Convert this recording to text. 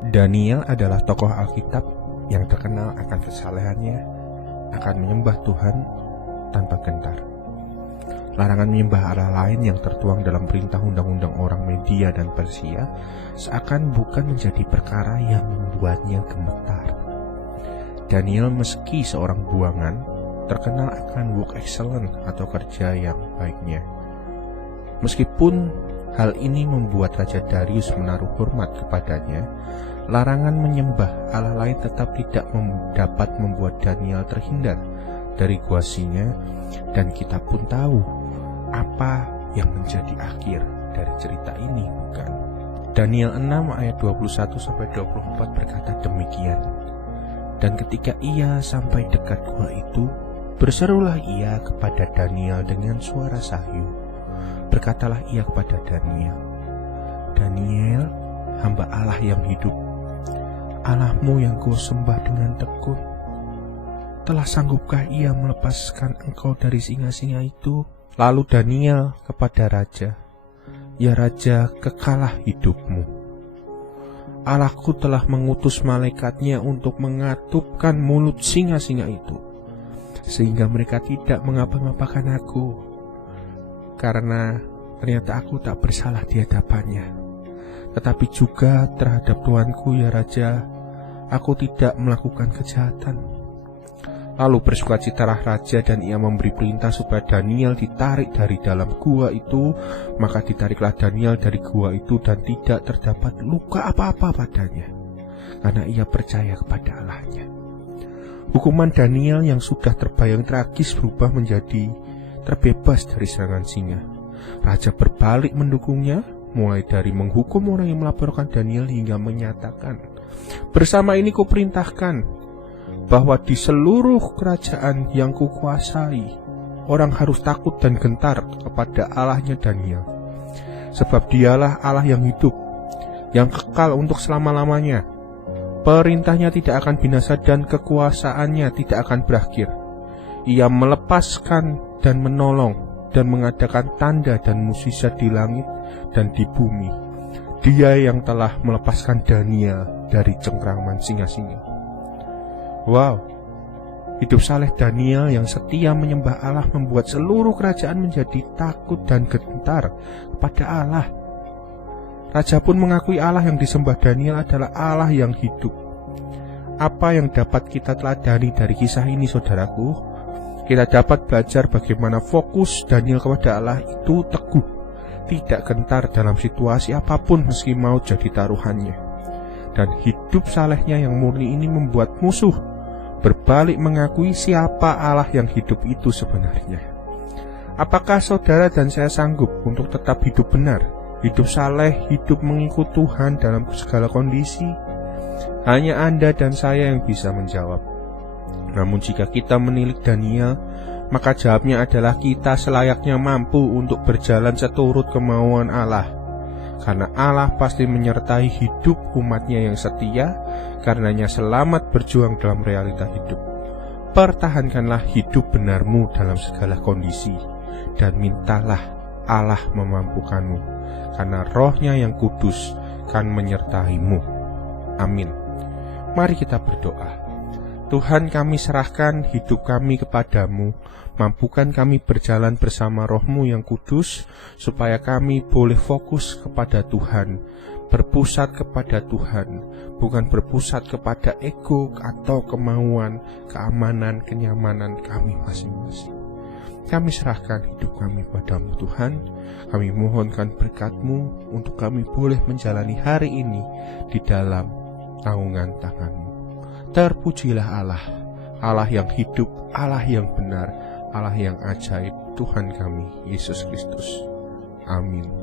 Daniel adalah tokoh Alkitab yang terkenal akan kesalehannya, akan menyembah Tuhan tanpa gentar. Larangan menyembah Allah lain yang tertuang dalam perintah undang-undang orang Media dan Persia seakan bukan menjadi perkara yang membuatnya gemetar. Daniel meski seorang buangan, terkenal akan work excellent atau kerja yang baiknya. Meskipun hal ini membuat Raja Darius menaruh hormat kepadanya, larangan menyembah Allah lain tetap tidak dapat membuat Daniel terhindar dari kuasinya, dan kita pun tahu apa yang menjadi akhir dari cerita ini, bukan? Daniel 6 ayat 21-24 berkata demikian. Dan ketika ia sampai dekat gua itu, berserulah ia kepada Daniel dengan suara sahyu. Berkatalah ia kepada Daniel, Daniel, hamba Allah yang hidup, Allahmu yang kau sembah dengan tekun, telah sanggupkah ia melepaskan engkau dari singa-singa itu? Lalu Daniel kepada raja, ya raja, kekalah hidupmu. Allahku telah mengutus malaikatnya untuk mengatupkan mulut singa-singa itu, sehingga mereka tidak mengapa-ngapakan aku, karena ternyata aku tak bersalah di hadapannya. Tetapi juga terhadap Tuanku ya raja, aku tidak melakukan kejahatan. Lalu bersukacitalah raja, dan ia memberi perintah supaya Daniel ditarik dari dalam gua itu. Maka ditariklah Daniel dari gua itu, dan tidak terdapat luka apa-apa padanya, karena ia percaya kepada Allahnya. Hukuman Daniel yang sudah terbayang tragis berubah menjadi terbebas dari serangan singa. Raja berbalik mendukungnya, mulai dari menghukum orang yang melaporkan Daniel hingga menyatakan, bersama ini kuperintahkan bahwa di seluruh kerajaan yang kukuasai, orang harus takut dan gentar kepada Allahnya Daniel. Sebab dialah Allah yang hidup, yang kekal untuk selama-lamanya. Perintahnya tidak akan binasa dan kekuasaannya tidak akan berakhir. Ia melepaskan dan menolong dan mengadakan tanda dan mukjizat di langit dan di bumi. Dia yang telah melepaskan Daniel dari cengkraman singa-singa. Wow, hidup saleh Daniel yang setia menyembah Allah membuat seluruh kerajaan menjadi takut dan gentar kepada Allah. Raja pun mengakui Allah yang disembah Daniel adalah Allah yang hidup. Apa yang dapat kita teladani dari kisah ini, saudaraku? Kita dapat belajar bagaimana fokus Daniel kepada Allah itu teguh, tidak gentar dalam situasi apapun meski mau jadi taruhannya. Dan hidup salehnya yang murni ini membuat musuh berbalik mengakui siapa Allah yang hidup itu sebenarnya. Apakah saudara dan saya sanggup untuk tetap hidup benar, hidup saleh, hidup mengikut Tuhan dalam segala kondisi? Hanya Anda dan saya yang bisa menjawab. Namun jika kita menilik Daniel, maka jawabnya adalah kita selayaknya mampu untuk berjalan seturut kemauan Allah. Karena Allah pasti menyertai hidup umatnya yang setia, karenanya selamat berjuang dalam realita hidup. Pertahankanlah hidup benarmu dalam segala kondisi, dan mintalah Allah memampukanmu, karena Roh-Nya yang kudus kan menyertaimu. Amin. Mari kita berdoa. Tuhan, kami serahkan hidup kami kepadamu. Mampukan kami berjalan bersama Roh-Mu yang kudus, supaya kami boleh fokus kepada Tuhan, berpusat kepada Tuhan, bukan berpusat kepada ego atau kemauan, keamanan, kenyamanan kami masing-masing. Kami serahkan hidup kami padamu Tuhan. Kami mohonkan berkat-Mu untuk kami boleh menjalani hari ini di dalam naungan tangan-Mu. Terpujilah Allah, Allah yang hidup, Allah yang benar, Allah yang ajaib, Tuhan kami Yesus Kristus. Amin.